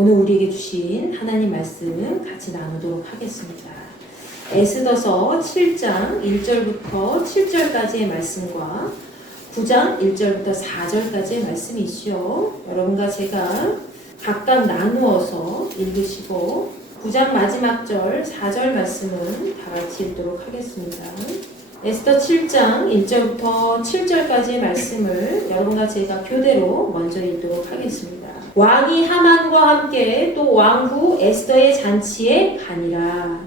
오늘 우리에게 주신 하나님 말씀 같이 나누도록 하겠습니다. 에스더서 7장 1절부터 7절까지의 말씀과 9장 1절부터 4절까지의 말씀이시요. 여러분과 제가 각각 나누어서 읽으시고 9장 마지막 절 4절 말씀은 다 같이 읽도록 하겠습니다. 에스더 7장 1절부터 7절까지의 말씀을 여러분과 제가 교대로 먼저 읽도록 하겠습니다. 왕이 하만과 함께 또 왕후 에스더의 잔치에 가니라.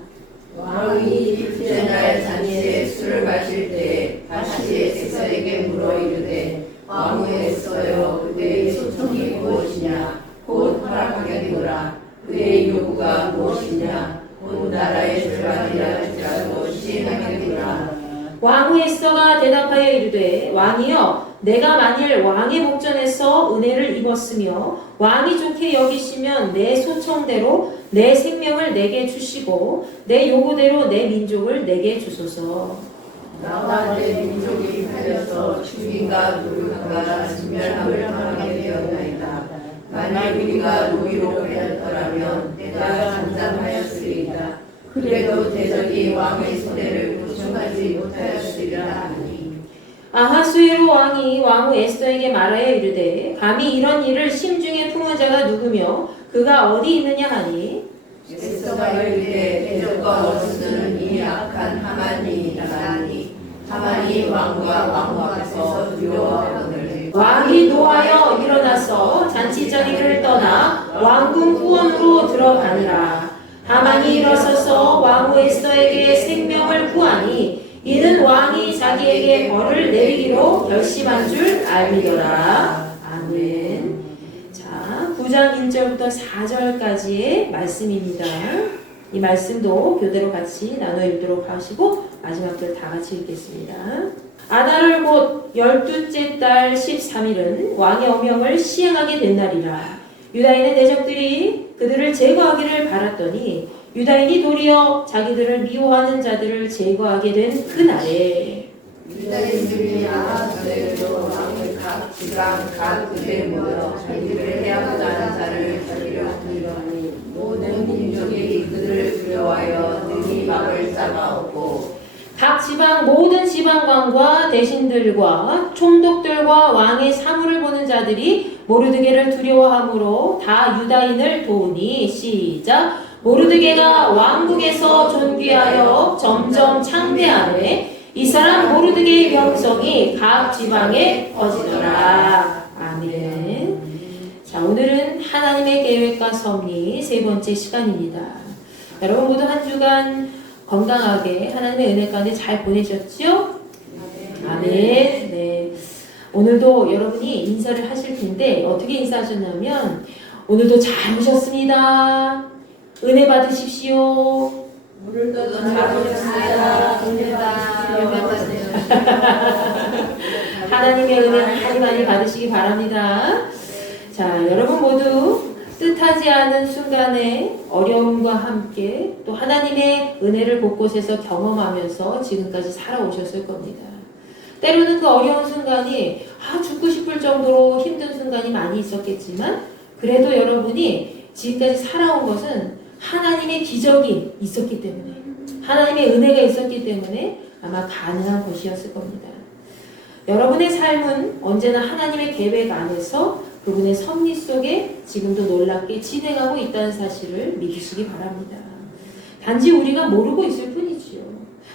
왕이 둘째 날 잔치에 술을 마실 때 다시 에스더에게 물어 이르되 왕후 에스더여 그대의 소청이 무엇이냐 곧 허락하겠노라. 그의 요구가 무엇이냐 곧 나라의 절반이라 할지라도 시행하겠노라. 왕후 에스더가 대답하여 이르되 왕이여 내가 만일 왕의 목전에서 은혜를 입었으며 왕이 좋게 여기시면 내 소청대로 내 생명을 내게 주시고 내 요구대로 내 민족을 내게 주소서. 나와 내 민족이 팔려서 죽임과 노력과 진멸함을 당하게 되었나이다. 만일 우리가 노예로 팔렸더라면 내가 잠잠하였으리이다. 그래도 대적이 왕의 손해를 보충하지 못하였으리라 하니. 아하수에로 왕이 왕후 에스더에게 말하여 이르되 감히 이런 일을 심중에 품은 자가 누구며 그가 어디 있느냐 하니. 에스더가 이르되 대적과 원수는 이 악한 하만이니라 하니. 하만이 왕과 왕후 앞에서 두려워하거늘 왕이 노하여 일어나서 잔치자리를 떠나 왕궁 후원으로 들어가니라. 하만이 일어서서 왕후 에스더에게 생명을 구하니 이는 왕이 자기에게 벌을 내리기로 결심한 줄 알미더라. 아멘. 자, 9장 1절부터 4절까지의 말씀입니다. 이 말씀도 교대로 같이 나눠 읽도록 하시고 마지막 절 다 같이 읽겠습니다. 아달을 곧 12째 달 13일은 왕의 어명을 시행하게 된 날이라. 유다인의 대적들이 그들을 제거하기를 바랐더니 유다인이 도리어 자기들을 미워하는 자들을 제거하게 된 그날에 유다인들이 아하수에로 왕의 각 지방 각 부대에 모여 자기들을 해하고자 하는 자를 죽이려 하더니 모든 민족이 그들을 두려워하여 능히 막을 쌓아오고 각 지방 모든 지방관과 대신들과 총독들과 왕의 사물을 보는 자들이 모르드게를 두려워하므로 다 유다인을 도우니 시작. 모르드게가 왕국에서 존귀하여 점점 창대하네. 이 사람 모르드게의 명성이 각 지방에 퍼지더라. 아멘. 자, 오늘은 하나님의 계획과 섭리 세 번째 시간입니다. 여러분 모두 한 주간 건강하게 하나님의 은혜 가운데 잘 보내셨죠? 아멘. 네. 오늘도 여러분이 인사를 하실 텐데 어떻게 인사하셨냐면 오늘도 잘 오셨습니다. 은혜 받으십시오. 오늘도 잘 오셨습니다. 은혜 받으세요. 하나님의 은혜 많이 많이 받으시기 바랍니다. 자, 여러분 모두 뜻하지 않은 순간에 어려움과 함께 또 하나님의 은혜를 곳곳에서 경험하면서 지금까지 살아오셨을 겁니다. 때로는 그 어려운 순간이 죽고 싶을 정도로 힘든 순간이 많이 있었겠지만 그래도 여러분이 지금까지 살아온 것은 하나님의 기적이 있었기 때문에 하나님의 은혜가 있었기 때문에 아마 가능한 것이었을 겁니다. 여러분의 삶은 언제나 하나님의 계획 안에서 그분의 섭리 속에 지금도 놀랍게 진행하고 있다는 사실을 믿으시기 바랍니다. 단지 우리가 모르고 있을 뿐이지요.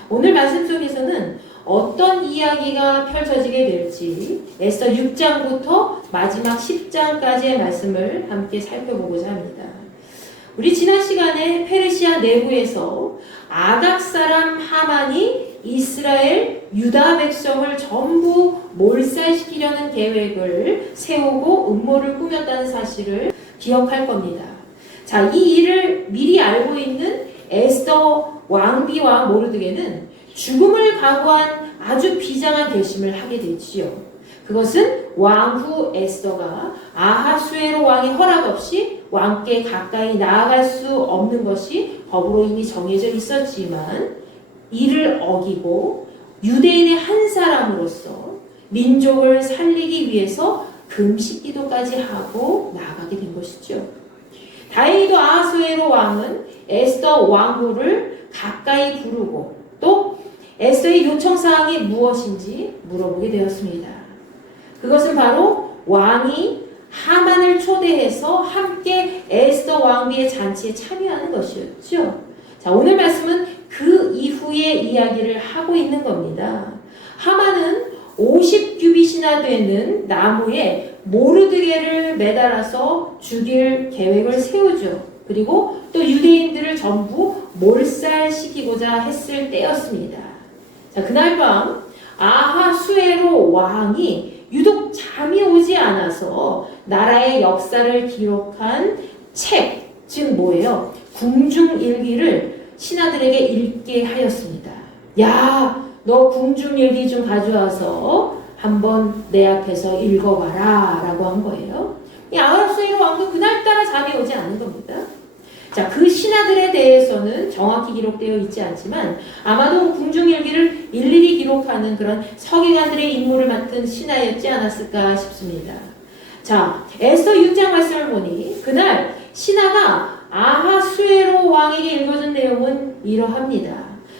오늘 말씀 속에서는 어떤 이야기가 펼쳐지게 될지 에스더 6장부터 마지막 10장까지의 말씀을 함께 살펴보고자 합니다. 우리 지난 시간에 페르시아 내부에서 아각 사람 하만이 이스라엘 유다 백성을 전부 몰살시키려는 계획을 세우고 음모를 꾸몄다는 사실을 기억할 겁니다. 자, 이 일을 미리 알고 있는 에스더 왕비와 모르드게는 죽음을 각오한 아주 비장한 결심을 하게 되지요. 그것은 왕후 에스더가 아하수에로 왕의 허락 없이 왕께 가까이 나아갈 수 없는 것이 법으로 이미 정해져 있었지만 이를 어기고 유대인의 한 사람으로서 민족을 살리기 위해서 금식 기도까지 하고 나아가게 된 것이죠. 다행히도 아하수에로 왕은 에스더 왕후를 가까이 부르고 또 에스더의 요청사항이 무엇인지 물어보게 되었습니다. 그것은 바로 왕이 하만을 초대해서 함께 에스더 왕비의 잔치에 참여하는 것이었죠. 자, 오늘 말씀은 그 이후의 이야기를 하고 있는 겁니다. 하만은 50규빗이나 되는 나무에 모르드게를 매달아서 죽일 계획을 세우죠. 그리고 또 유대인들을 전부 몰살시키고자 했을 때였습니다. 자, 그날 밤 아하수에로 왕이 유독 잠이 오지 않아서 나라의 역사를 기록한 책, 즉 뭐예요? 궁중일기를 신하들에게 읽게 하였습니다. 야, 너 궁중일기 좀 가져와서 한번 내 앞에서 읽어봐라 라고 한 거예요. 이 아하수에로 왕도 그날따라 잠이 오지 않은 겁니다. 자, 그 신하들에 대해서는 정확히 기록되어 있지 않지만 아마도 궁중일기를 일일이 기록하는 그런 서기관들의 임무를 맡은 신하였지 않았을까 싶습니다. 자, 에스더 6장 말씀을 보니 그날 신하가 아하수에로 왕에게 읽어준 내용은 이러합니다.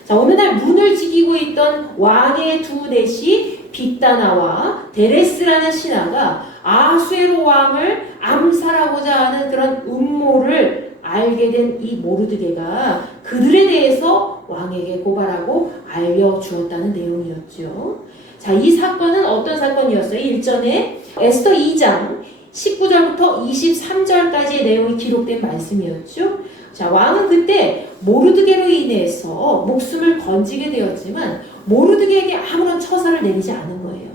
자, 어느 날 문을 지키고 있던 왕의 두 내시 빅다나와 데레스라는 신하가 아하수에로 왕을 암살하고자 하는 그런 음모를 알게 된 이 모르드게가 그들에 대해서 왕에게 고발하고 알려주었다는 내용이었죠. 자, 이 사건은 어떤 사건이었어요? 일전에 에스더 2장 19절부터 23절까지의 내용이 기록된 말씀이었죠. 자, 왕은 그때 모르드게로 인해서 목숨을 건지게 되었지만 모르드게에게 아무런 처사를 내리지 않은 거예요.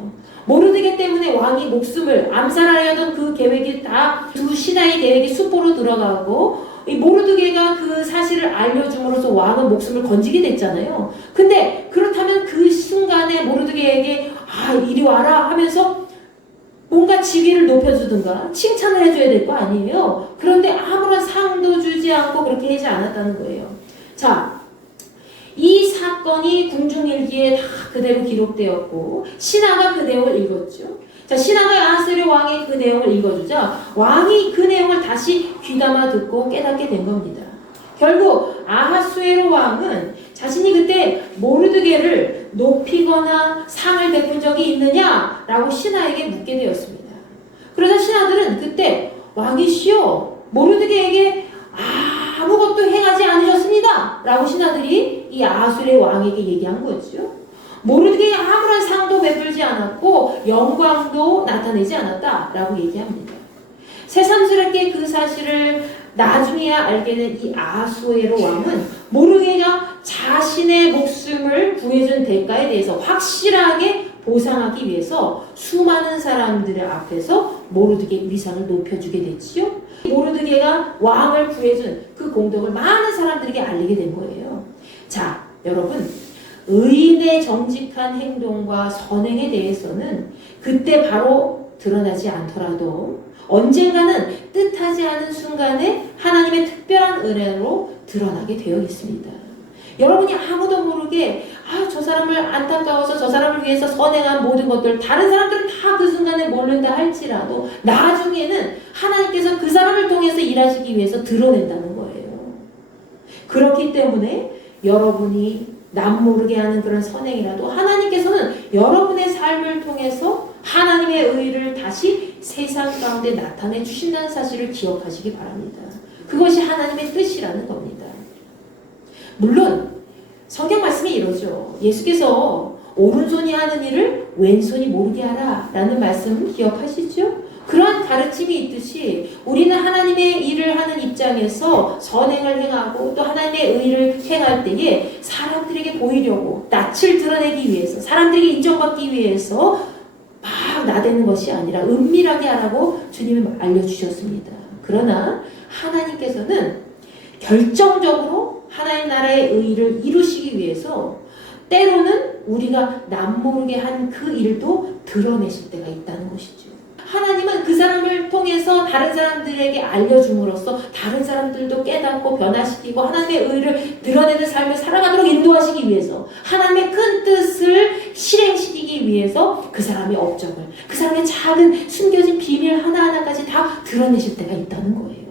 모르드게 때문에 왕이 목숨을 암살하려던 그 계획이 다 두 신하의 계획이 수포로 들어가고 이 모르드게가 그 사실을 알려줌으로써 왕은 목숨을 건지게 됐잖아요. 근데 그렇다면 그 순간에 모르드게에게 이리 와라 하면서 뭔가 지위를 높여주든가 칭찬을 해줘야 될 거 아니에요. 그런데 아무런 상도 주지 않고 그렇게 하지 않았다는 거예요. 자, 이 사건이 궁중일기에 다 그대로 기록되었고 신하가 그 내용을 읽었죠. 자, 신하가 아하수에로 왕의 그 내용을 읽어주자 왕이 그 내용을 다시 귀담아 듣고 깨닫게 된 겁니다. 결국 아하수에로 왕은 자신이 그때 모르드게를 높이거나 상을 베푼 적이 있느냐라고 신하에게 묻게 되었습니다. 그래서 신하들은 그때 왕이시여 모르드게에게 아무것도 행하지 않으셨습니다 라고 신하들이 이 아하수에로 왕에게 얘기한 거죠. 모르드게에 아무런 상도 베풀지 않았고 영광도 나타내지 않았다라고 얘기합니다. 새삼스럽게 그 사실을 나중에야 알게 된 이 아하수에로 왕은 모르드게가 자신의 목숨을 구해준 대가에 대해서 확실하게 보상하기 위해서 수많은 사람들의 앞에서 모르드게 위상을 높여주게 됐지요. 모르드게가 왕을 구해준 그 공덕을 많은 사람들에게 알리게 된 거예요. 자, 여러분, 의인의 정직한 행동과 선행에 대해서는 그때 바로 드러나지 않더라도 언젠가는 뜻하지 않은 순간에 하나님의 특별한 은혜로 드러나게 되어 있습니다. 여러분이 아무도 모르게 저 사람을 안타까워서 저 사람을 위해서 선행한 모든 것들 다른 사람들은 다 그 순간에 모른다 할지라도 나중에는 하나님께서 그 사람을 통해서 일하시기 위해서 드러낸다는 거예요. 그렇기 때문에 여러분이 남 모르게 하는 그런 선행이라도 하나님께서는 여러분의 삶을 통해서 하나님의 의를 다시 세상 가운데 나타내 주신다는 사실을 기억하시기 바랍니다. 그것이 하나님의 뜻이라는 겁니다. 물론 성경 말씀이 이러죠. 예수께서 오른손이 하는 일을 왼손이 모르게 하라 라는 말씀 기억하시죠? 그러한 가르침이 있듯이 우리는 하나님의 일을 하는 입장에서 선행을 행하고 또 하나님의 의를 행할 때에 사람들에게 보이려고 낯을 드러내기 위해서 사람들에게 인정받기 위해서 막 나대는 것이 아니라 은밀하게 하라고 주님이 알려주셨습니다. 그러나 하나님께서는 결정적으로 하나님 나라의 의를 이루시기 위해서 때로는 우리가 남모르게 한 그 일도 드러내실 때가 있다는 것이죠. 하나님은 그 사람을 통해서 다른 사람들에게 알려줌으로써 다른 사람들도 깨닫고 변화시키고 하나님의 의를 드러내는 삶을 살아가도록 인도하시기 위해서 하나님의 큰 뜻을 실행시키기 위해서 그 사람의 업적을 그 사람의 작은 숨겨진 비밀 하나하나까지 다 드러내실 때가 있다는 거예요.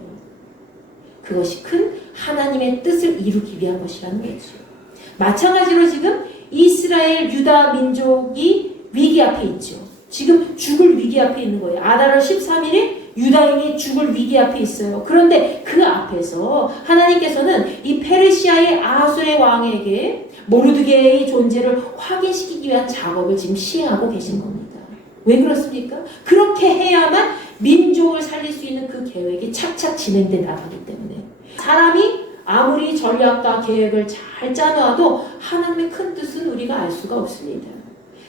그것이 큰 하나님의 뜻을 이루기 위한 것이라는 거죠. 마찬가지로 지금 이스라엘 유다 민족이 위기 앞에 있죠. 지금 죽을 위기 앞에 있는 거예요. 아달 13일에 유다인이 죽을 위기 앞에 있어요. 그런데 그 앞에서 하나님께서는 이 페르시아의 아하수의 왕에게 모르드게의 존재를 확인시키기 위한 작업을 지금 시행하고 계신 겁니다. 왜 그렇습니까? 그렇게 해야만 민족을 살릴 수 있는 그 계획이 착착 진행돼 나가기 때문에 사람이 아무리 전략과 계획을 잘 짜놔도 하나님의 큰 뜻은 우리가 알 수가 없습니다.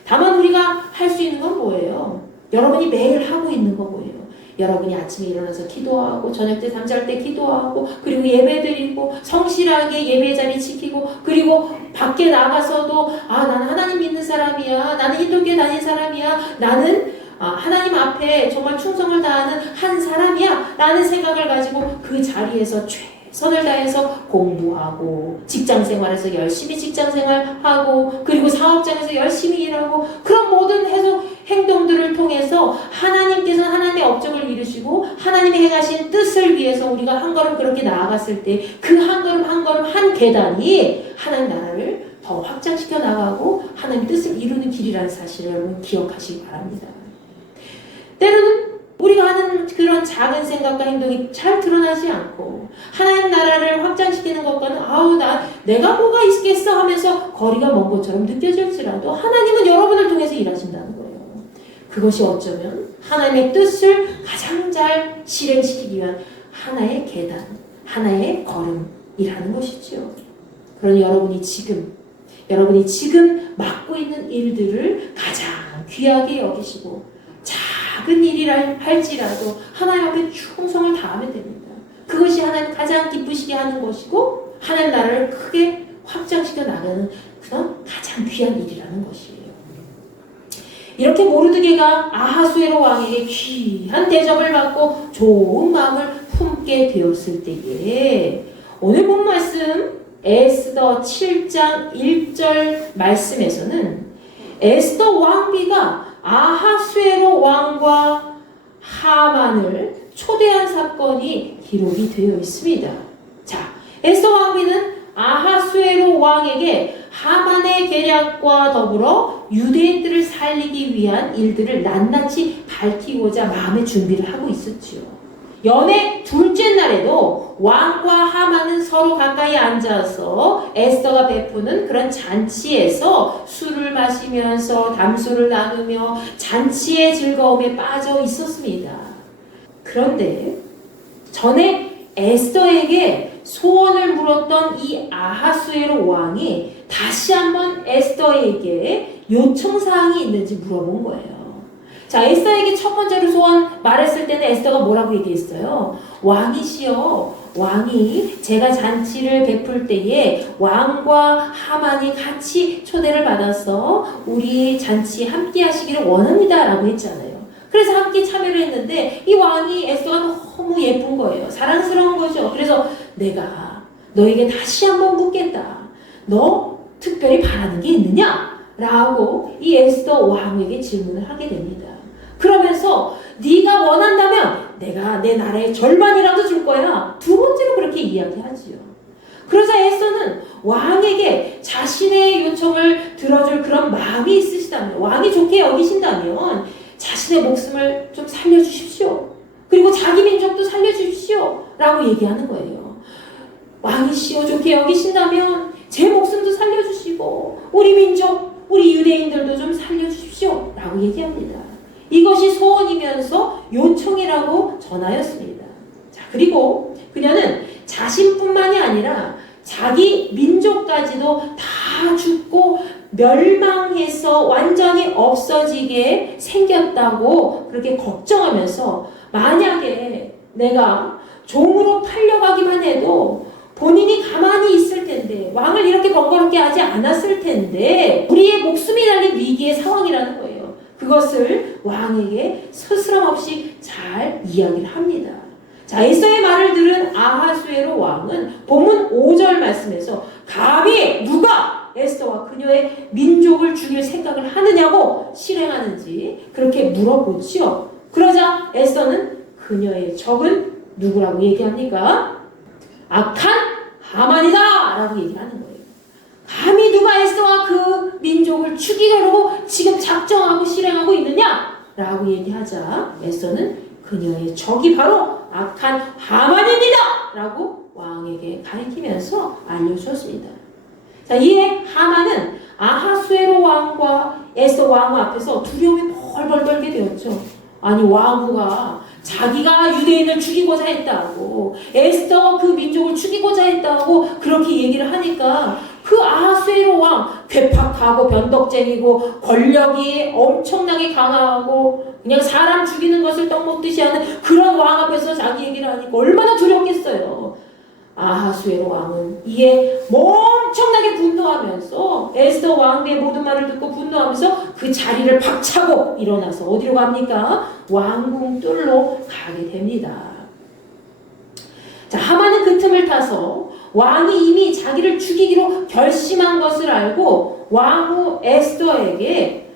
다만 우리가 할 수 있는 건 뭐예요? 여러분이 매일 하고 있는 거 뭐예요? 여러분이 아침에 일어나서 기도하고 저녁 때 잠잘 때 기도하고 그리고 예배드리고 성실하게 예배 자리 지키고 그리고 밖에 나가서도 나는 하나님 믿는 사람이야. 나는 힌두교에 다닌 사람이야. 나는 하나님 앞에 정말 충성을 다하는 한 사람이야 라는 생각을 가지고 그 자리에서 최선을 다해서 공부하고 직장생활에서 열심히 직장생활하고 그리고 사업장에서 열심히 일하고 그런 모든 행동들을 통해서 하나님께서 하나님의 업적을 이루시고 하나님이 행하신 뜻을 위해서 우리가 한 걸음 그렇게 나아갔을 때 그 한 걸음 한 걸음 한 계단이 하나님 나라를 더 확장시켜 나가고 하나님 뜻을 이루는 길이라는 사실을 여러분 기억하시기 바랍니다. 때로는 우리가 하는 그런 작은 생각과 행동이 잘 드러나지 않고 하나님 나라를 확장시키는 것과는 내가 뭐가 있겠어 하면서 거리가 먼 것처럼 느껴질지라도 하나님은 여러분을 통해서 일하신다는 거예요. 그것이 어쩌면 하나님의 뜻을 가장 잘 실행시키기 위한 하나의 계단, 하나의 걸음이라는 것이죠. 그러니 여러분이 지금 맡고 있는 일들을 가장 귀하게 여기시고 작은 일이라 할지라도 하나님 앞에 충성을 다하면 됩니다. 그것이 하나님 가장 기쁘시게 하는 것이고 하나님 나라를 크게 확장시켜 나가는 그런 가장 귀한 일이라는 것이에요. 이렇게 모르드게가 아하수에로 왕에게 귀한 대접을 받고 좋은 마음을 품게 되었을 때에 오늘 본 말씀 에스더 7장 1절 말씀에서는 에스더 왕비가 아하수에로 왕과 하만을 초대한 사건이 기록이 되어 있습니다. 자, 에스더 왕비는 아하수에로 왕에게 하만의 계략과 더불어 유대인들을 살리기 위한 일들을 낱낱이 밝히고자 마음의 준비를 하고 있었죠. 연애 둘째 날에도 왕과 하만은 서로 가까이 앉아서 에스더가 베푸는 그런 잔치에서 술을 마시면서 담소를 나누며 잔치의 즐거움에 빠져 있었습니다. 그런데 전에 에스더에게 소원을 물었던 이 아하수에로 왕이 다시 한번 에스더에게 요청사항이 있는지 물어본 거예요. 자, 에스더에게 첫 번째로 소원 말했을 때는 에스더가 뭐라고 얘기했어요? 왕이시여, 왕이 제가 잔치를 베풀 때에 왕과 하만이 같이 초대를 받아서 우리 잔치에 함께 하시기를 원합니다 라고 했잖아요. 그래서 함께 참여를 했는데 이 왕이 에스더가 너무 예쁜 거예요. 사랑스러운 거죠. 그래서 내가 너에게 다시 한번 묻겠다. 너 특별히 바라는 게 있느냐? 라고 이 에스더 왕에게 질문을 하게 됩니다. 그러면서 네가 원한다면 내가 내 나라의 절반이라도 줄 거야. 두 번째로 그렇게 이야기하지요. 그러자 에스더는 왕에게 자신의 요청을 들어줄 그런 마음이 있으시다면, 왕이 좋게 여기신다면 자신의 목숨을 좀 살려주십시오. 그리고 자기 민족도 살려주십시오. 라고 얘기하는 거예요. 왕이시여 좋게 여기신다면 제 목숨도 살려주시고 우리 민족, 우리 유대인들도 좀 살려주십시오. 라고 얘기합니다. 이것이 소원이면서 요청이라고 전하였습니다. 자, 그리고 그녀는 자신뿐만이 아니라 자기 민족까지도 다 죽고 멸망해서 완전히 없어지게 생겼다고 그렇게 걱정하면서 만약에 내가 종으로 팔려가기만 해도 본인이 가만히 있을 텐데 왕을 이렇게 번거롭게 하지 않았을 텐데 우리의 목숨이 달린 위기의 상황이라는 거예요. 그것을 왕에게 스스럼 없이 잘 이야기를 합니다. 자, 에스더의 말을 들은 아하수에로 왕은 본문 5절 말씀에서 감히 누가 에스더와 그녀의 민족을 죽일 생각을 하느냐고 실행하는지 그렇게 물어보지요. 그러자 에스더는 그녀의 적은 누구라고 얘기합니까? 악한 하만이다 라고 얘기를 하는 거예요. 감히 누가 에스더와 그 민족을 죽이려고 지금 작정하고 실행하고 있느냐 라고 얘기하자 에스더는 그녀의 적이 바로 악한 하만입니다 라고 왕에게 가리키면서 알려주었습니다. 자, 이에 하만은 아하수에로 왕과 에스더 왕후 앞에서 두려움이 벌벌 떨게 되었죠. 아니, 왕후가 자기가 유대인을 죽이고자 했다고, 에스더 그 민족을 죽이고자 했다고 그렇게 얘기를 하니까 그 아하수에로 왕, 괴팍하고 변덕쟁이고 권력이 엄청나게 강하고 그냥 사람 죽이는 것을 떡 먹듯이 하는 그런 왕 앞에서 자기 얘기를 하니까 얼마나 두렵겠어요. 아하수에로 왕은 이에 엄청나게 분노하면서 에스더 왕비의 모든 말을 듣고 분노하면서 그 자리를 박차고 일어나서 어디로 갑니까? 왕궁 뜰로 가게 됩니다. 자, 하만은 그 틈을 타서 왕이 이미 자기를 죽이기로 결심한 것을 알고 왕후 에스더에게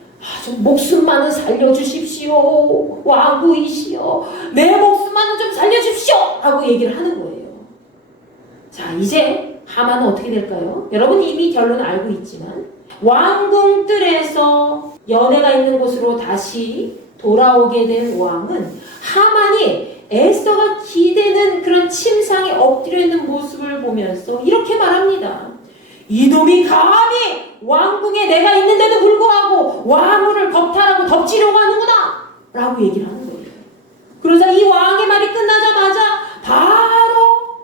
좀 목숨만은 살려주십시오. 왕후이시여, 내 목숨만은 좀 살려주십시오 라고 얘기를 하는 거예요. 자, 이제 하만은 어떻게 될까요? 여러분 이미 결론을 알고 있지만 왕궁 뜰에서 연회가 있는 곳으로 다시 돌아오게 된 왕은 하만이 에스더가 기대는 그런 침상에 엎드려 있는 모습을 보면서 이렇게 말합니다. 이놈이 감히 왕궁에 내가 있는데도 불구하고 왕후를 겁탈하고 덮치려고 하는구나 라고 얘기를 하는 거예요. 그러자 이 왕의 말이 끝나자마자 바로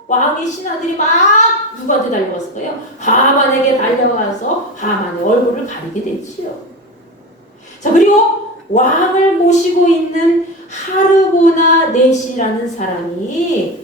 왕의 신하들이 막 누구한테 달려갔을까요? 하만에게 달려가서 하만의 얼굴을 가리게 됐지요. 자, 그리고 왕을 모시고 있는 하르보나 넷이라는 사람이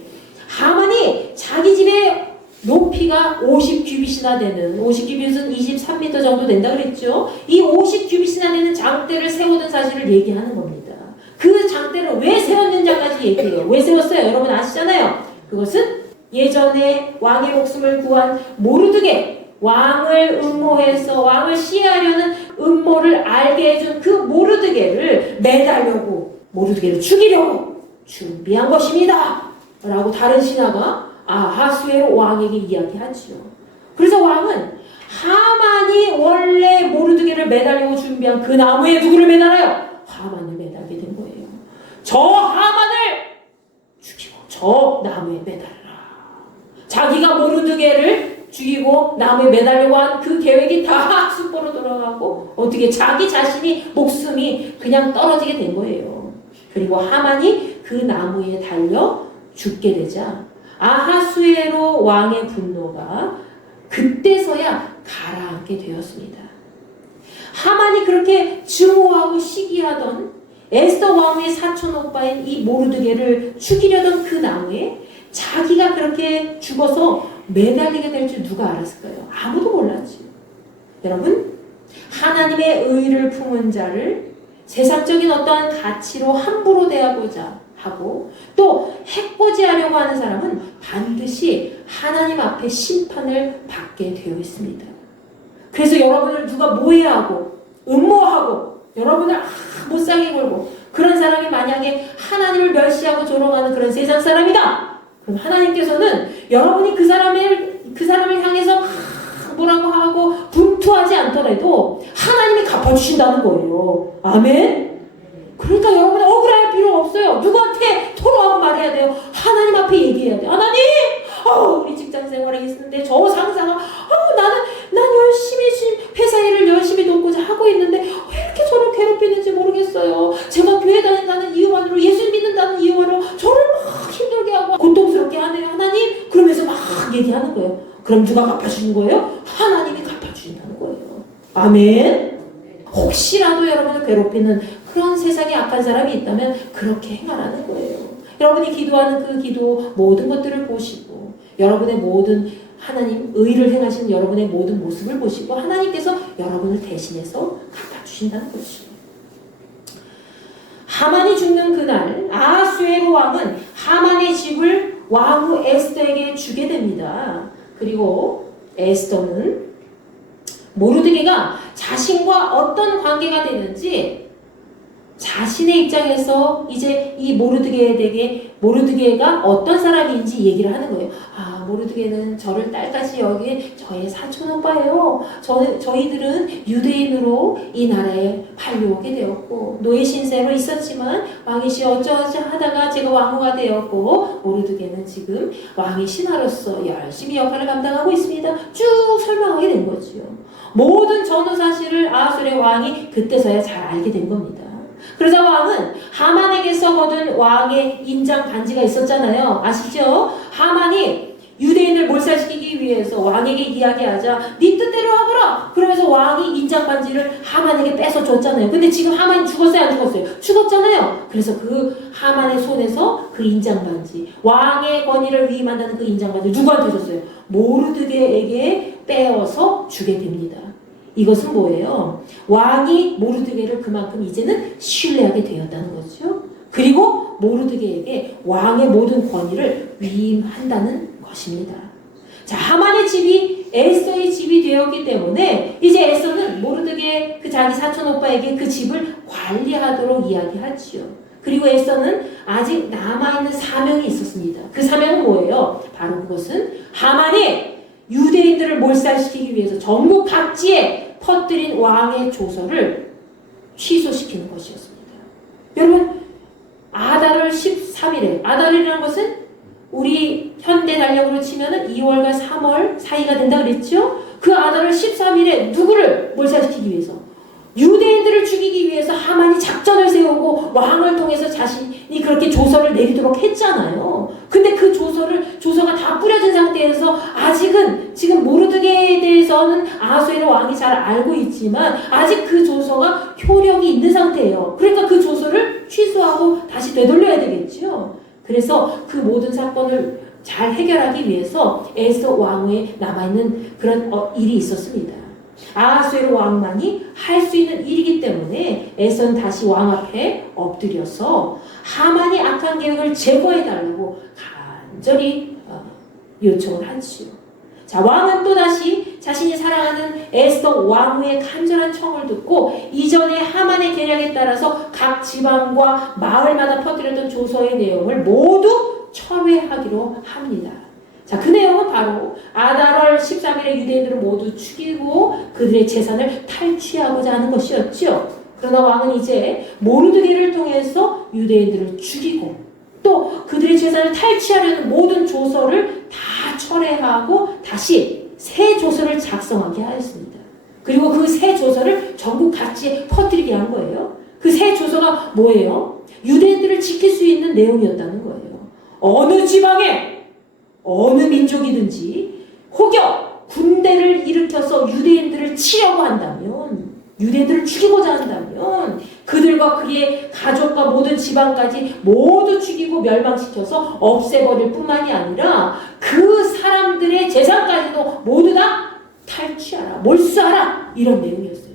하만이 자기 집에 높이가 50규빗이나 되는 50규빗은 23m 정도 된다 그랬죠. 이 50규빗이나 되는 장대를 세우던 사실을 얘기하는 겁니다. 그 장대를 왜 세웠는지까지 얘기해요. 왜 세웠어요? 여러분 아시잖아요. 그것은 예전에 왕의 목숨을 구한 모르드게, 왕을 음모해서 왕을 시해하려는 음모를 알게 해준 그 모르드게를 매달려고, 모르드게를 죽이려고 준비한 것입니다 라고 다른 신하가 아하수에로 왕에게 이야기하지요. 그래서 왕은 하만이 원래 모르드게를 매달려고 준비한 그 나무에 누구를 매달아요? 하만을 매달게 된 거예요. 저 하만을 죽이고 저 나무에 매달아라. 자기가 모르드게를 죽이고 나무에 매달려고 한 그 계획이 다 쑥보로 돌아가고 어떻게 자기 자신이 목숨이 그냥 떨어지게 된 거예요. 그리고 하만이 그 나무에 달려 죽게 되자 아하수에로 왕의 분노가 그때서야 가라앉게 되었습니다. 하만이 그렇게 증오하고 시기하던 에스더 왕의 사촌 오빠인 이 모르드게를 죽이려던 그 나무에 자기가 그렇게 죽어서 매달리게 될 줄 누가 알았을까요? 아무도 몰랐지. 여러분, 하나님의 의를 품은 자를 세상적인 어떠한 가치로 함부로 대하고자 하고 또 해코지하려고 하는 사람은 반드시 하나님 앞에 심판을 받게 되어 있습니다. 그래서 여러분을 누가 모해하고 음모하고 여러분을 못살게 굴고 그런 사람이 만약에 하나님을 멸시하고 조롱하는 그런 세상 사람이다. 그럼 하나님께서는 여러분이 그 사람을 향해서 뭐라고 하고 분투하지 않더라도 하나님이 갚아주신다는 거예요. 아멘? 그러니까 여러분이 억울할 필요 없어요. 누구한테 토로하고 말해야 돼요? 하나님 앞에 얘기해야 돼요. 하나님! 우리 직장 생활에 있는데 저 상사가 난 열심히 지금 회사 일을 열심히 돕고자 하고 있는데 왜 이렇게 저를 괴롭히는지 모르겠어요. 제가 교회 다닌다는 이유만으로 예수 믿는다는 이유만으로 저를 막 힘들게 하고 고통스럽게 하네요. 하나님! 그러면서 막 얘기하는 거예요. 그럼 누가 갚아주는 거예요? 하나님이 갚아주신다는 거예요. 아멘? 혹시라도 여러분을 괴롭히는 그런 세상에 악한 사람이 있다면 그렇게 행하라는 거예요. 여러분이 기도하는 그 기도 모든 것들을 보시고 여러분의 모든 하나님 의를 행하시는 여러분의 모든 모습을 보시고 하나님께서 여러분을 대신해서 갚아주신다는 것이죠. 하만이 죽는 그날 아하수에로 왕은 하만의 집을 왕후 에스더에게 주게 됩니다. 그리고 에스더는 모르드게가 자신과 어떤 관계가 되는지 자신의 입장에서 이제 이 모르드게가 어떤 사람인지 얘기를 하는 거예요. 아, 모르드게는 저를 딸같이 여긴 저의 사촌 오빠예요. 저희들은 유대인으로 이 나라에 팔려오게 되었고 노예 신세로 있었지만 왕의 시 어쩌어쩌 하다가 제가 왕후가 되었고 모르드게는 지금 왕의 신하로서 열심히 역할을 감당하고 있습니다. 쭉 설명하게 된 거죠. 모든 전후 사실을 아하수의 왕이 그때서야 잘 알게 된 겁니다. 그러자 왕은 하만에게서 거둔 왕의 인장 반지가 있었잖아요. 아시죠? 하만이 유대인을 몰살시키기 위해서 왕에게 이야기하자 네 뜻대로 하거라. 그러면서 왕이 인장 반지를 하만에게 뺏어 줬잖아요. 근데 지금 하만이 죽었어요? 안 죽었어요? 죽었잖아요. 그래서 그 하만의 손에서 그 인장 반지, 왕의 권위를 위임한다는 그 인장 반지 누구한테 줬어요? 모르드게에게 빼어서 주게 됩니다. 이것은 뭐예요? 왕이 모르드게를 그만큼 이제는 신뢰하게 되었다는 거죠. 그리고 모르드게에게 왕의 모든 권위를 위임한다는 것입니다. 자, 하만의 집이 에스더의 집이 되었기 때문에 이제 에스더는 모르드게 그 자기 사촌 오빠에게 그 집을 관리하도록 이야기하지요. 그리고 에스더는 아직 남아있는 사명이 있었습니다. 그 사명은 뭐예요? 바로 그것은 하만이 유대인들을 몰살시키기 위해서 전국 각지에 퍼뜨린 왕의 조서를 취소시키는 것이었습니다. 여러분, 아달월 13일에, 아달이라는 것은 우리 현대 달력으로 치면은 2월과 3월 사이가 된다 그랬죠? 그 아달월 13일에 누구를 몰살시키기 위해서? 유대인들을 죽이기 위해서 하만이 작전을 세우고 왕을 통해서 자신이 그렇게 조서를 내리도록 했잖아요. 근데 그 조서가 다 뿌려진 상태에서 아직은 지금 모르드게에 대해서는 아하수에로 왕이 잘 알고 있지만 아직 그 조서가 효력이 있는 상태예요. 그러니까 그 조서를 취소하고 다시 되돌려야 되겠죠. 그래서 그 모든 사건을 잘 해결하기 위해서 에스더 왕후에 남아있는 그런 일이 있었습니다. 아하수에로 왕만이 할 수 있는 일이기 때문에 에스더는 다시 왕 앞에 엎드려서 하만이 악한 계획을 제거해달라고 간절히 요청을 하지요. 자, 왕은 또다시 자신이 사랑하는 에스더 왕후의 간절한 청을 듣고 이전에 하만의 계략에 따라서 각 지방과 마을마다 퍼뜨렸던 조서의 내용을 모두 철회하기로 합니다. 자, 그 내용은 바로 아달월 13일에 유대인들을 모두 죽이고 그들의 재산을 탈취하고자 하는 것이었죠. 그러나 왕은 이제 모르드게를 통해서 유대인들을 죽이고 또 그들의 재산을 탈취하려는 모든 조서를 다 철회하고 다시 새 조서를 작성하게 하였습니다. 그리고 그 새 조서를 전국 각지에 퍼뜨리게 한 거예요. 그 새 조서가 뭐예요? 유대인들을 지킬 수 있는 내용이었다는 거예요. 어느 지방에 어느 민족이든지 혹여 군대를 일으켜서 유대인들을 치려고 한다면, 유대인들을 죽이고자 한다면 그들과 그의 가족과 모든 지방까지 모두 죽이고 멸망시켜서 없애버릴 뿐만이 아니라 그 사람들의 재산까지도 모두 다 탈취하라, 몰수하라, 이런 내용이었어요.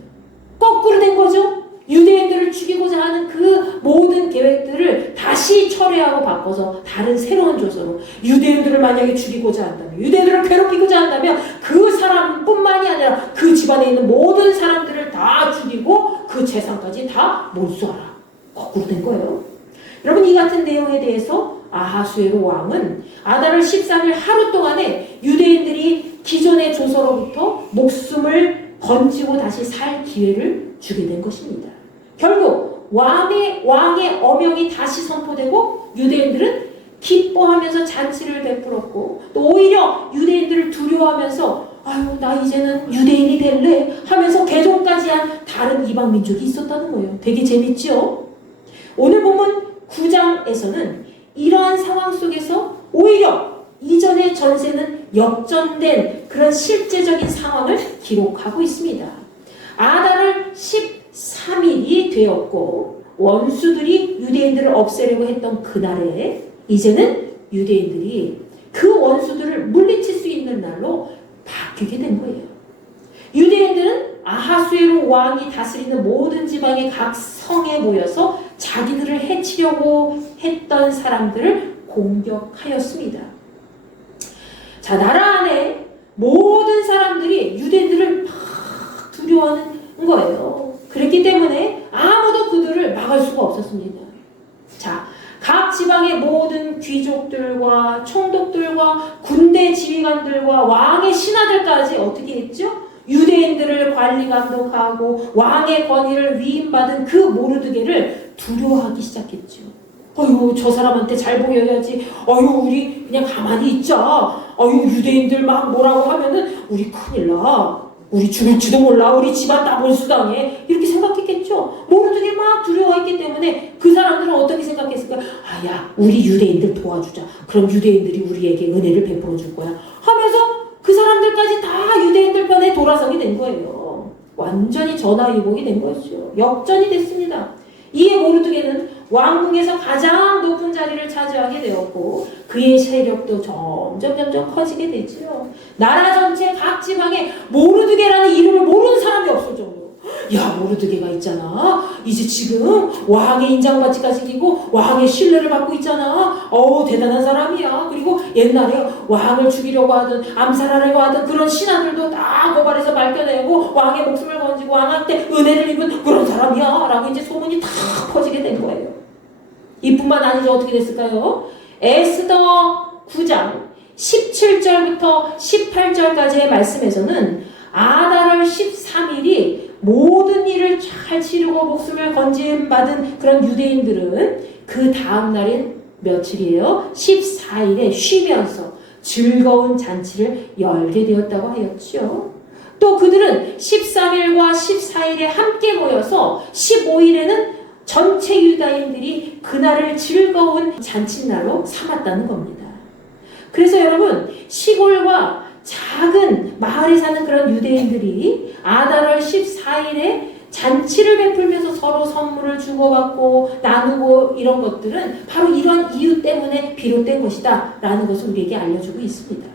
거꾸로 된 거죠. 유대인들을 죽이고자 하는 그 모든 계획들을 다시 철회하고 바꿔서 다른 새로운 조서로 유대인들을 만약에 죽이고자 한다면, 유대인들을 괴롭히고자 한다면 그 사람뿐만이 아니라 그 집안에 있는 모든 사람들을 다 죽이고 그 재산까지 다 몰수하라. 거꾸로 된 거예요. 여러분, 이 같은 내용에 대해서 아하수에로 왕은 아달월 13일 하루 동안에 유대인들이 기존의 조서로부터 목숨을 건지고 다시 살 기회를 주게 된 것입니다. 결국 왕의 어명이 다시 선포되고 유대인들은 기뻐하면서 잔치를 베풀었고 또 오히려 유대인들을 두려워하면서 아유, 나 이제는 유대인이 될래 하면서 개종까지 한 다른 이방 민족이 있었다는 거예요. 되게 재밌죠? 오늘 보면 9장에서는 이러한 상황 속에서 오히려 이전의 전세는 역전된 그런 실제적인 상황을 기록하고 있습니다. 아달월 13일이 되었고 원수들이 유대인들을 없애려고 했던 그날에 이제는 유대인들이 그 원수들을 물리칠 수 있는 날로 바뀌게 된 거예요. 유대인들은 아하수에로 왕이 다스리는 모든 지방의 각 성에 모여서 자기들을 해치려고 했던 사람들을 공격하였습니다. 자, 나라 안에 모든 사람들이 유대인들을 막 두려워하는 거예요. 그렇기 때문에 아무도 그들을 막을 수가 없었습니다. 자, 각 지방의 모든 귀족들과 총독들과 군대 지휘관들과 왕의 신하들까지 어떻게 했죠? 유대인들을 관리 감독하고 왕의 권위를 위임받은 그 모르드게를 두려워하기 시작했죠. 어휴, 저 사람한테 잘 보여야지. 어휴, 우리 그냥 가만히 있자. 어휴, 유대인들 막 뭐라고 하면은 우리 큰일 나. 우리 죽을지도 몰라. 우리 집안 다 몰수당해. 이렇게 생각했겠죠. 모르드게 막 두려워했기 때문에 그 사람들은 어떻게 생각했을까? 아, 야, 우리 유대인들 도와주자. 그럼 유대인들이 우리에게 은혜를 베풀어 줄 거야. 하면서 그 사람들까지 다 유대인들 편에 돌아서게 된 거예요. 완전히 전화위복이 된 거죠. 역전이 됐습니다. 이에 모르드게는 왕궁에서 가장 높은 자리를 차지하게 되었고 그의 세력도 점점 커지게 되지요. 나라 전체 각 지방에 모르드게라는 이름을 모르는 사람이 없을 정도로. 야, 모르드게가 있잖아. 이제 지금 왕의 인장받지까지 생기고 왕의 신뢰를 받고 있잖아. 대단한 사람이야. 그리고 옛날에 왕을 죽이려고 하던 암살하려고 하던 그런 신하들도 다 고발해서 밝혀내고 왕의 목숨을 건지고 왕한테 은혜를 입은 그런 사람이야 라고 이제 소문이 다 퍼지게 된 거예요. 이뿐만 아니죠. 어떻게 됐을까요? 에스더 9장 17절부터 18절까지의 말씀에서는 아달월 13일이 모든 일을 잘 치르고 목숨을 건짐받은 그런 유대인들은 그 다음 날인 며칠이에요? 14일에 쉬면서 즐거운 잔치를 열게 되었다고 하였죠. 또 그들은 13일과 14일에 함께 모여서 15일에는 전체 유다인들이 그날을 즐거운 잔칫날로 삼았다는 겁니다. 그래서 여러분, 시골과 작은 마을에 사는 그런 유대인들이 아달월 14일에 잔치를 베풀면서 서로 선물을 주고받고 나누고 이런 것들은 바로 이런 이유 때문에 비롯된 것이다 라는 것을 우리에게 알려주고 있습니다.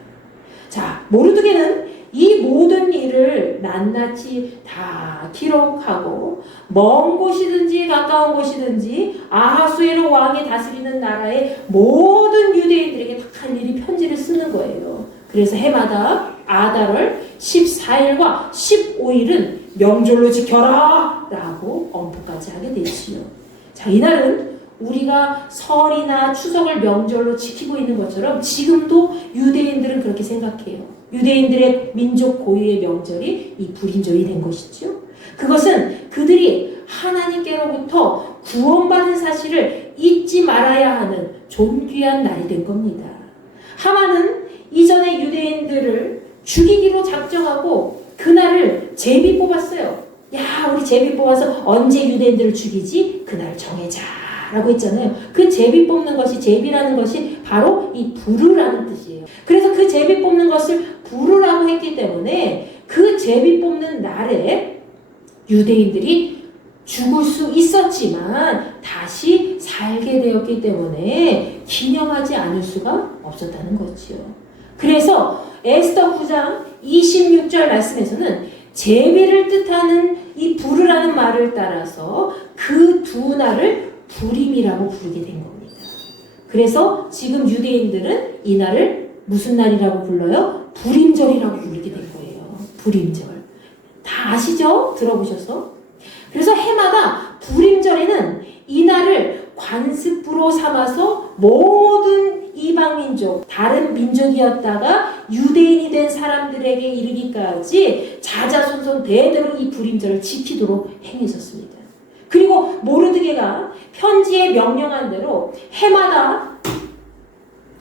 자, 모르드게는 이 모든 일을 낱낱이 다 기록하고 먼 곳이든지 가까운 곳이든지 아하수에로 왕이 다스리는 나라의 모든 유대인들에게 다 일일이 편지를 쓰는 거예요. 그래서 해마다 아달월 14일과 15일은 명절로 지켜라 라고 엄포까지 하게 되지요. 자, 이날은 우리가 설이나 추석을 명절로 지키고 있는 것처럼 지금도 유대인들은 그렇게 생각해요. 유대인들의 민족 고유의 명절이 이 불임절이 된 것이죠. 그것은 그들이 하나님께로부터 구원받은 사실을 잊지 말아야 하는 존귀한 날이 된 겁니다. 하만은 이전에 유대인들을 죽이기로 작정하고 그날을 제비 뽑았어요. 야, 우리 제비 뽑아서 언제 유대인들을 죽이지? 그날 정해자 라고 했잖아요. 그 제비 뽑는 것이, 제비라는 것이 바로 이 부르라는 뜻이에요. 그래서 그 제비 뽑는 것을 부르라고 했기 때문에 그 제비 뽑는 날에 유대인들이 죽을 수 있었지만 다시 살게 되었기 때문에 기념하지 않을 수가 없었다는 거지요. 그래서 에스더 9장 26절 말씀에서는 제비를 뜻하는 이 부르라는 말을 따라서 그 두 날을 불임이라고 부르게 된 겁니다. 그래서 지금 유대인들은 이 날을 무슨 날이라고 불러요? 불임절이라고 부르게 된 거예요. 불임절. 다 아시죠? 들어보셔서. 그래서 해마다 불임절에는 이 날을 관습부로 삼아서 모든 이방민족, 다른 민족이었다가 유대인이 된 사람들에게 이르기까지 자자손손 대대로 이 불임절을 지키도록 행했었습니다. 그리고 모르드게가 편지에 명령한 대로 해마다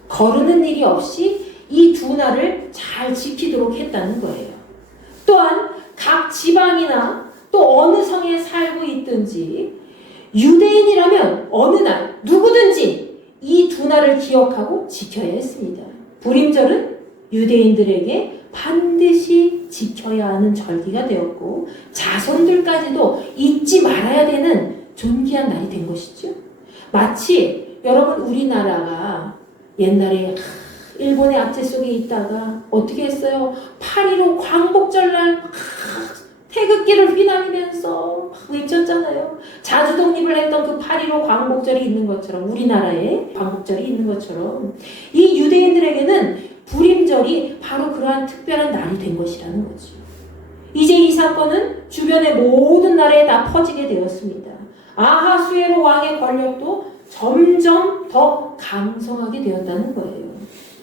거르는 일이 없이 이 두 날을 잘 지키도록 했다는 거예요. 또한 각 지방이나 또 어느 성에 살고 있든지 유대인이라면 어느 날 누구든지 이 두 날을 기억하고 지켜야 했습니다. 불임절은 유대인들에게 반드시 지켜야 하는 절기가 되었고 자손들까지도 잊지 말아야 되는 존귀한 날이 된 것이죠. 마치 여러분 우리나라가 옛날에 일본의 압제 속에 있다가 어떻게 했어요? 8.15 광복절날 태극기를 휘날리면서 외쳤잖아요. 자주 독립을 했던 그 8.15 광복절이 있는 것처럼 우리나라에 광복절이 있는 것처럼 이 유대인들에게는 불임절이 바로 그러한 특별한 날이 된 것이라는 거죠. 이제 이 사건은 주변의 모든 나라에 다 퍼지게 되었습니다. 아하수에로 왕의 권력도 점점 더 강성하게 되었다는 거예요.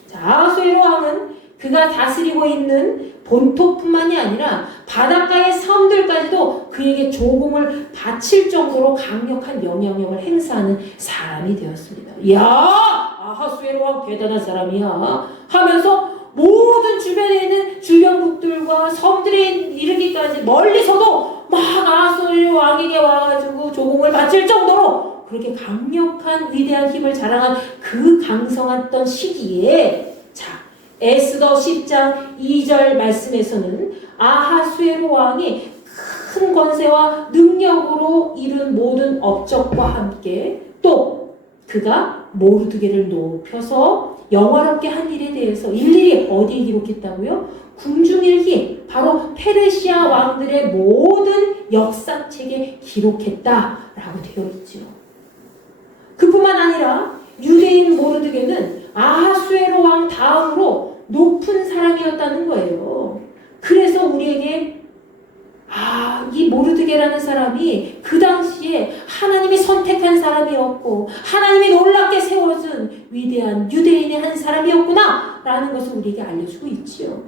자, 아하수에로 왕은 그가 다스리고 있는 본토뿐만이 아니라 바닷가의 섬들까지도 그에게 조공을 바칠 정도로 강력한 영향력을 행사하는 사람이 되었습니다. 이야, 아하수에로 왕 대단한 사람이야 하면서 모든 주변에 있는 주변국들과 섬들에 이르기까지 멀리서도 막 아하수에로 왕에게 와가지고 조공을 바칠 정도로 그렇게 강력한 위대한 힘을 자랑한 그 강성했던 시기에, 자, 에스더 10장 2절 말씀에서는 아하수에로 왕이 큰 권세와 능력으로 이룬 모든 업적과 함께 또 그가 모르드게를 높여서 영화롭게 한 일에 대해서 일일이 어디에 기록했다고요? 궁중일기, 바로 페르시아 왕들의 모든 역사책에 기록했다라고 되어 있죠. 그뿐만 아니라 유대인 모르드게는 아하수에로 왕 다음으로 높은 사람이었다는 거예요. 그래서 우리에게 이 모르드게라는 사람이 그 당시에 하나님이 선택한 사람이었고 하나님이 놀랍게 세워준 위대한 유대인의 한 사람이었구나 라는 것을 우리에게 알려주고 있지요.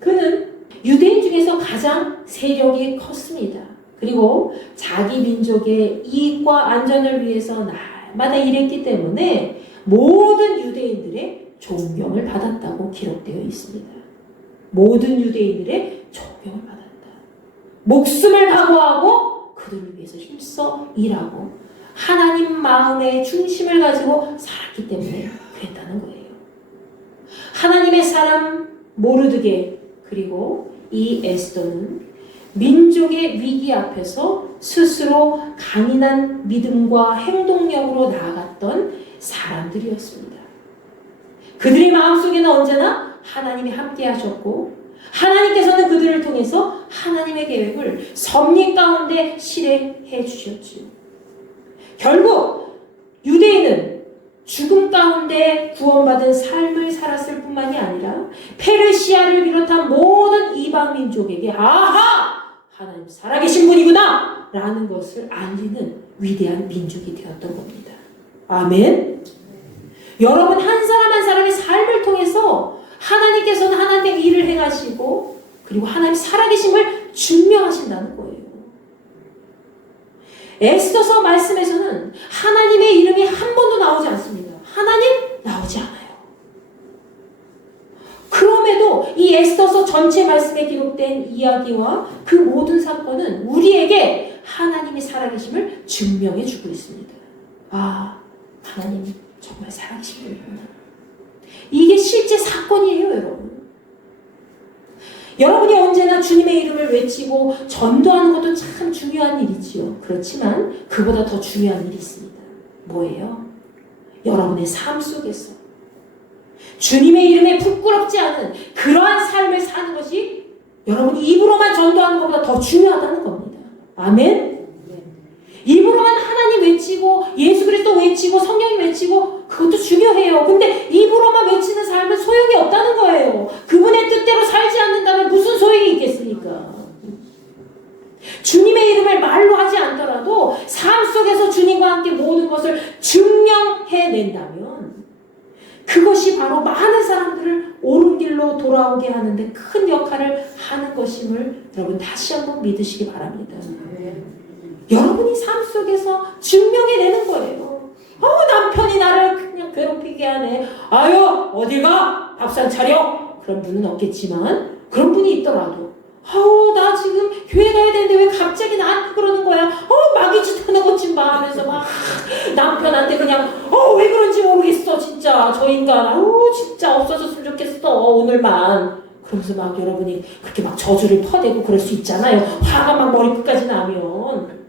그는 유대인 중에서 가장 세력이 컸습니다. 그리고 자기 민족의 이익과 안전을 위해서 날마다 일했기 때문에 모든 유대인들의 존경을 받았다고 기록되어 있습니다. 모든 유대인들의 존경을 받았다. 목숨을 각오하고 그들을 위해서 힘써 일하고 하나님 마음의 중심을 가지고 살았기 때문에 그랬다는 거예요. 하나님의 사람 모르드게 그리고 이 에스더는 민족의 위기 앞에서 스스로 강인한 믿음과 행동력으로 나아갔던 사람들이었습니다. 그들의 마음속에는 언제나 하나님이 함께 하셨고 하나님께서는 그들을 통해서 하나님의 계획을 섭리 가운데 실행해 주셨지요. 결국 유대인은 죽음 가운데 구원받은 삶을 살았을 뿐만이 아니라 페르시아를 비롯한 모든 이방 민족에게 하나님 살아계신 분이구나 라는 것을 알리는 위대한 민족이 되었던 겁니다. 아멘. 여러분 한 사람 한 사람의 삶을 통해서 하나님께서는 하나님의 일을 행하시고 그리고 하나님 살아계심을 증명하신다는 거예요. 에스더서 말씀에서는 하나님의 이름이 한 번도 나오지 않습니다. 하나님 나오지 않아요. 그럼에도 이 에스더서 전체 말씀에 기록된 이야기와 그 모든 사건은 우리에게 하나님이 살아계심을 증명해 주고 있습니다. 하나님 정말 살아계신 분이구나. 이게 실제 사건이에요, 여러분. 여러분이 언제나 주님의 이름을 외치고 전도하는 것도 참 중요한 일이지요. 그렇지만 그보다 더 중요한 일이 있습니다. 뭐예요? 여러분의 삶 속에서 주님의 이름에 부끄럽지 않은 그러한 삶을 사는 것이 여러분이 입으로만 전도하는 것보다 더 중요하다는 겁니다. 아멘? 입으로만 하나님 외치고 예수 그리스도 외치고 성령 외치고 그것도 중요해요. 근데 입으로만 외치는 삶은 소용이 없다는 거예요. 그분의 뜻대로 살지 않는다면 무슨 소용이 있겠습니까? 주님의 이름을 말로 하지 않더라도 삶 속에서 주님과 함께 모든 것을 증명해낸다면 그것이 바로 많은 사람들을 옳은 길로 돌아오게 하는데 큰 역할을 하는 것임을 여러분 다시 한번 믿으시기 바랍니다. 여러분이 삶 속에서 증명해내는 거예요. 남편이 나를 그냥 괴롭히게 하네. 어딜 가? 밥상 차려. 그런 분은 없겠지만 그런 분이 있더라도 나 지금 교회 가야 되는데 왜 갑자기 나한테 그러는 거야? 마귀 짓 하는 것 좀 봐 하면서 막 남편한테 그냥 왜 그런지 모르겠어 진짜 저 인간 진짜 없어졌으면 좋겠어 오늘만 그러면서 막 여러분이 그렇게 막 저주를 퍼대고 그럴 수 있잖아요. 화가 막 머리끝까지 나면.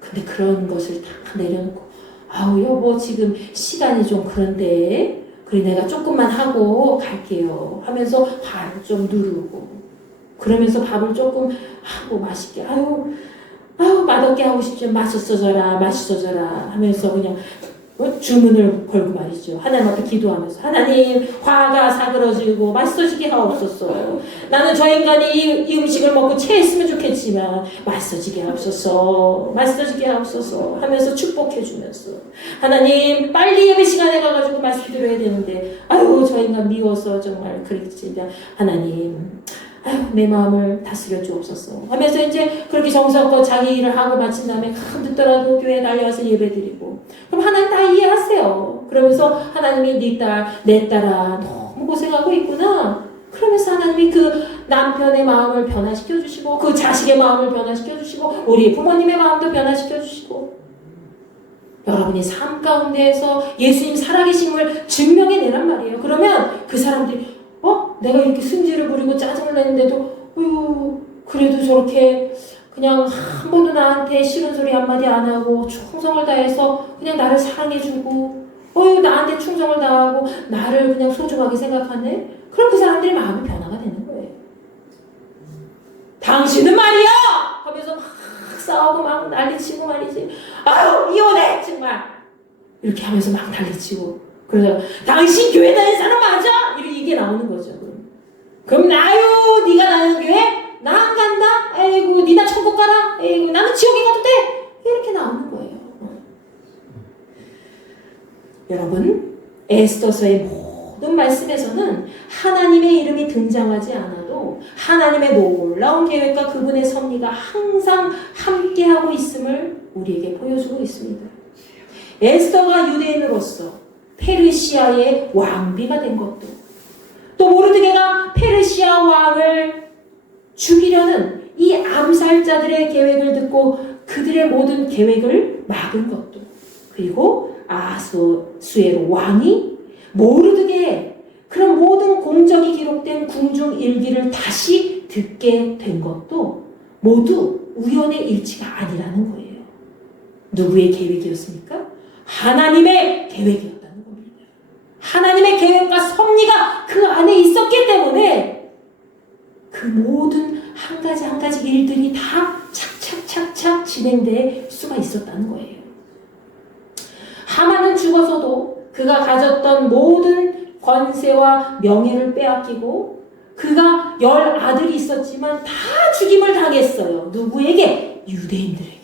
근데 그런 것을 다 내려놓고 여보 지금 시간이 좀 그런데 그래 내가 조금만 하고 갈게요 하면서 발을 좀 누르고 그러면서 밥을 조금 하고 맛있게 맛없게 하고 싶지만 맛있어져라 하면서 그냥 주문을 걸고 말이죠. 하나님 앞에 기도하면서 하나님 화가 사그러지고 맛있어지게 하옵소서. 나는 저 인간이 이 음식을 먹고 체했으면 좋겠지만 맛있어지게 하옵소서. 맛있어지게 하옵소서 하면서 축복해 주면서 하나님 빨리 예배 시간에 가가지고 말씀드려야 되는데 아유 저 인간 미워서 정말 그렇지 하나님 아유 내 마음을 다스려 주옵소서 하면서 이제 그렇게 정성껏 자기 일을 하고 마친 다음에 가끔 늦더라도 교회에 달려와서 예배 드리고 그럼 하나님 다 이해하세요. 그러면서 하나님이 네 딸, 내 딸아 너무 고생하고 있구나. 그러면서 하나님이 그 남편의 마음을 변화시켜 주시고 그 자식의 마음을 변화시켜 주시고 우리 부모님의 마음도 변화시켜 주시고 여러분이 삶 가운데에서 예수님 살아계심을 증명해내란 말이에요. 그러면 그 사람들이 내가 이렇게 승질을 부리고 짜증을 내는데도 그래도 저렇게 그냥 한 번도 나한테 싫은 소리 한마디 안 하고 충성을 다해서 그냥 나를 사랑해주고 나한테 충성을 다하고 나를 그냥 소중하게 생각하네. 그럼 그 사람들이 마음이 변화가 되는 거예요. 당신은 말이야! 하면서 막 싸우고 막 난리치고 말이지. 아유 이혼해 정말 이렇게 하면서 막 난리치고 그래서 당신 교회 다니는 사람 맞아? 이게 나오는 거죠. 그럼 나요 네가 나는 교회? 나 안 간다? 아이고 니나 천국 가라? 아이고 나는 지옥에 가도 돼? 이렇게 나오는 거예요. 여러분 에스더서의 모든 말씀에서는 하나님의 이름이 등장하지 않아도 하나님의 놀라운 계획과 그분의 섭리가 항상 함께하고 있음을 우리에게 보여주고 있습니다. 에스더가 유대인으로서 페르시아의 왕비가 된 것도 또 모르드게가 페르시아 왕을 죽이려는 이 암살자들의 계획을 듣고 그들의 모든 계획을 막은 것도 그리고 아하수에로 왕이 모르드게의 그런 모든 공적이 기록된 궁중 일기를 다시 듣게 된 것도 모두 우연의 일치가 아니라는 거예요. 누구의 계획이었습니까? 하나님의 계획이었다는 겁니다. 하나님의 계획과 섭리가 그 안에 있었기 때문에 그 모든 한 가지 한 가지 일들이 다 착착착착 진행될 수가 있었다는 거예요. 하만은 죽어서도 그가 가졌던 모든 권세와 명예를 빼앗기고 그가 10아들이 있었지만 다 죽임을 당했어요. 누구에게? 유대인들에게.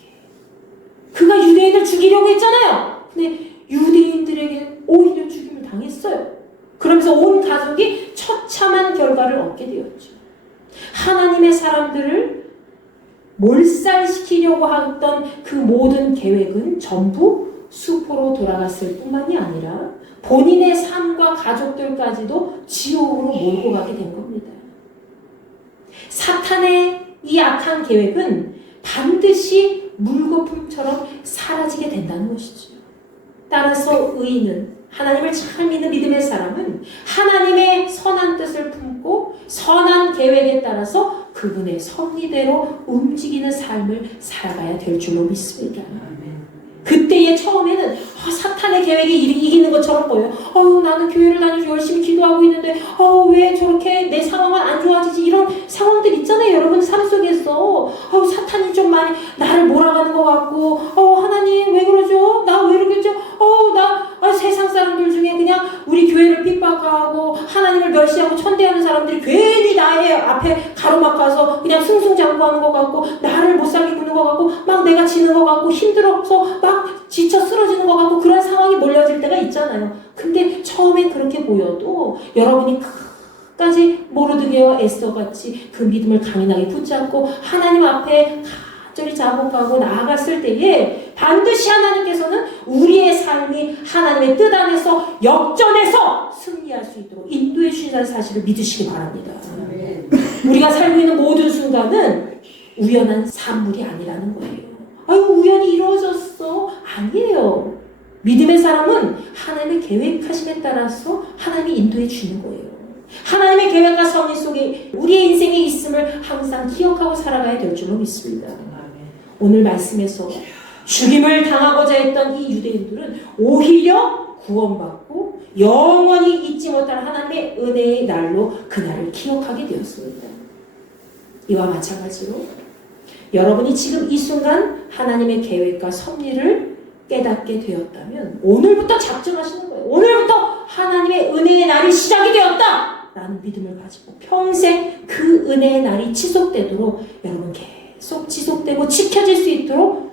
그가 유대인을 죽이려고 했잖아요. 근데 유대인들에게 오히려 죽임을 당했어요. 그러면서 온 가족이 처참한 결과를 얻게 되었죠. 하나님의 사람들을 몰살시키려고 했던 그 모든 계획은 전부 수포로 돌아갔을 뿐만이 아니라 본인의 삶과 가족들까지도 지옥으로 몰고 가게 된 겁니다. 사탄의 이 악한 계획은 반드시 물거품처럼 사라지게 된다는 것이죠. 따라서 의인은 하나님을 잘 믿는 믿음의 사람은 하나님의 선한 뜻을 품고 선한 계획에 따라서 그분의 섭리대로 움직이는 삶을 살아가야 될 줄로 믿습니다. 그때의 처음에는 사탄의 계획이 이기는 것처럼 보여요. 나는 교회를 다니고 열심히 기도하고 있는데 왜 저렇게 내 상황은 안 좋아지지? 이런 상황들 있잖아요. 여러분 삶 속에서 사탄이 좀 많이 나를 몰아가는 것 같고 하나님 왜 그러죠? 나 왜 이러겠죠? 나 세상 사람들 중에 그냥 우리 교회를 핍박하고 하나님을 멸시하고 천대하는 사람들이 괜히 나의 앞에 가로막아서 그냥 승승장구하는 것 같고 나를 못 살게 구는 것 같고 막 내가 지는 것 같고 힘들어서 막 지쳐 쓰러지는 것 같고 그런 상황이 몰려질 때가 있잖아요. 근데 처음엔 그렇게 보여도 여러분이 끝까지 모르드게와 에스더같이 그 믿음을 강인하게 붙잡고 하나님 앞에 간절히 자복하고 나아갔을 때에 반드시 하나님께서는 우리의 삶이 하나님의 뜻 안에서 역전해서 승리할 수 있도록 인도해 주신다는 사실을 믿으시기 바랍니다. 우리가 살고 있는 모든 순간은 우연한 산물이 아니라는 거예요. 우연히 이루어졌어. 아니에요. 믿음의 사람은 하나님의 계획하심에 따라서 하나님이 인도해 주는 거예요. 하나님의 계획과 섭리 속에 우리의 인생에 있음을 항상 기억하고 살아가야 될 줄로 믿습니다. 오늘 말씀에서 죽임을 당하고자 했던 이 유대인들은 오히려 구원받고 영원히 잊지 못할 하나님의 은혜의 날로 그날을 기억하게 되었습니다. 이와 마찬가지로 여러분이 지금 이 순간 하나님의 계획과 섭리를 깨닫게 되었다면 오늘부터 작정하시는 거예요. 오늘부터 하나님의 은혜의 날이 시작이 되었다! 라는 믿음을 가지고 평생 그 은혜의 날이 지속되도록 여러분 계속 지속되고 지켜질 수 있도록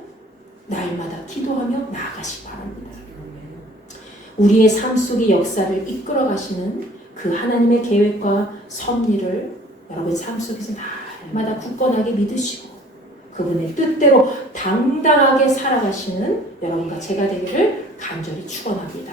날마다 기도하며 나아가시기 바랍니다. 우리의 삶 속의 역사를 이끌어 가시는 그 하나님의 계획과 섭리를 여러분 삶 속에서 날마다 굳건하게 믿으시고 그분의 뜻대로 당당하게 살아가시는 여러분과 제가 되기를 간절히 축원합니다.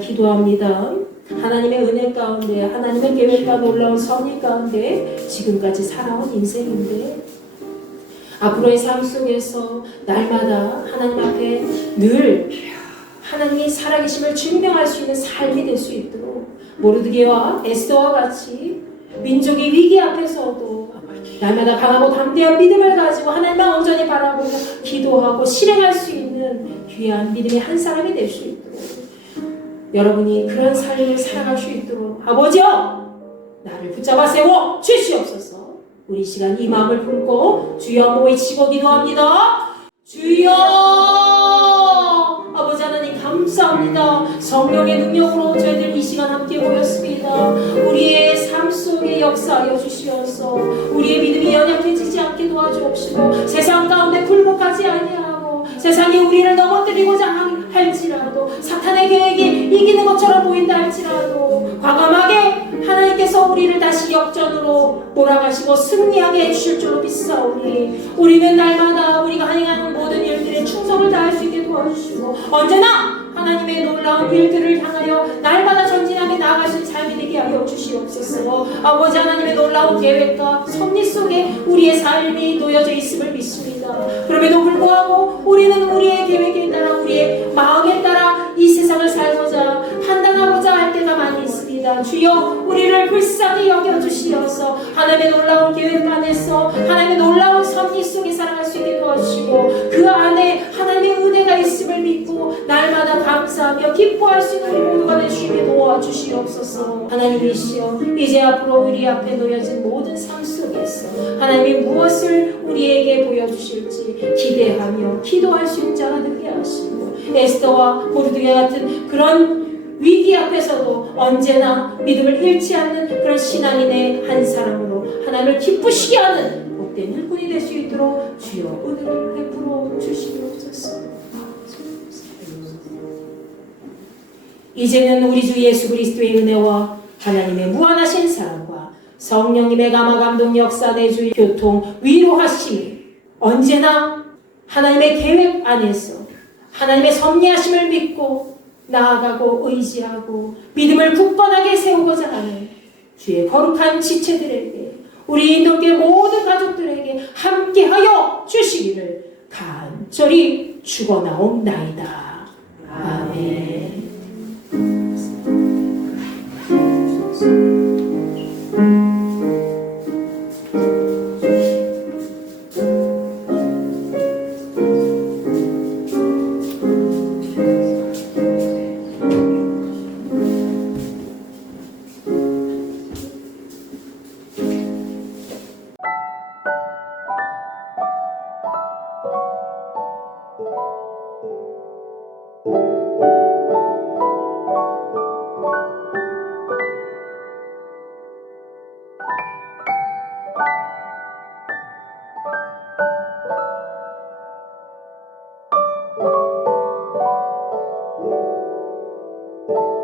기도합니다. 하나님의 은혜 가운데 하나님의 계획과 놀라운 섭리 가운데 지금까지 살아온 인생인데 앞으로의 삶 속에서 날마다 하나님 앞에 늘 하나님이 살아계심을 증명할 수 있는 삶이 될 수 있도록 모르드게와 에스더와 같이 민족의 위기 앞에서도 날마다 강하고 담대한 믿음을 가지고 하나님만 온전히 바라보고 기도하고 실행할 수 있는 귀한 믿음의 한 사람이 될 수 있도록 여러분이 그런 삶을 살아갈 수 있도록 아버지여 나를 붙잡아 세워 주시옵소서. 우리 시간 이 마음을 품고 주여 한번 외치고 기도합니다. 주여 아버지 하나님 감사합니다. 성령의 능력으로 저희들 이 시간 함께 모였습니다. 우리의 삶 속에 역사하여 주시어서 우리의 믿음이 연약해지지 않게 도와주옵시고 세상 가운데 굴복하지 아니하고 세상이 우리를 넘어뜨리고자 할지라도 사탄의 계획이 이기는 것처럼 보인다 할지라도 과감하게 하나님께서 우리를 다시 역전으로 몰아가시고 승리하게 해주실 줄로 믿사오니 우리는 날마다 우리가 행하는 모든 일들에 충성을 다할 수 있게 도와주시고 언제나 하나님의 놀라운 일들을 향하여 날마다 전진하게 나아가실 삶이 되게 하여 주시옵소서. 아버지 하나님의 놀라운 계획과 섭리 속에 우리의 삶이 놓여져 있음을 믿습니다. 그럼에도 불구하고 우리는 우리의 계획에 따라 우리의 마음에 따라 이 세상을 살고자 판단하고자 할 때가 많이 있습니다. 주여 우리를 불쌍히 여겨주시어서 하나님의 놀라운 계획 안에서 하나님의 놀라운 섭리 속에 살아갈 수 있게 도와주시고 그 안에 하나님의 은혜가 있음을 믿고 날마다 감사하며 기뻐할 수 있는 우리 모두가 될 수 있게 도와주시옵소서. 하나님이시여 이제 앞으로 우리 앞에 놓여진 모든 삶 속에서 하나님이 무엇을 우리에게 보여주실지 기대하며 기도할 수 있는 자가 되게 하시고 에스더와 모르드게 같은 그런 위기 앞에서도 언제나 믿음을 잃지 않는 그런 신앙인의 한 사람으로 하나님을 기쁘시게 하는 복된 일꾼이 될 수 있도록 주여 은혜를 베풀어 주시옵소서. 이제는 우리 주 예수 그리스도의 은혜와 하나님의 무한하신 사랑과 성령님의 감화 감동 역사 내주 교통 위로하심이 언제나 하나님의 계획 안에서 하나님의 섭리하심을 믿고 나아가고 의지하고 믿음을 굳건하게 세우고자 하는 주의 거룩한 지체들에게 우리 인도교회 모든 가족들에게 함께하여 주시기를 간절히 축원하옵나이다. 아멘. 네.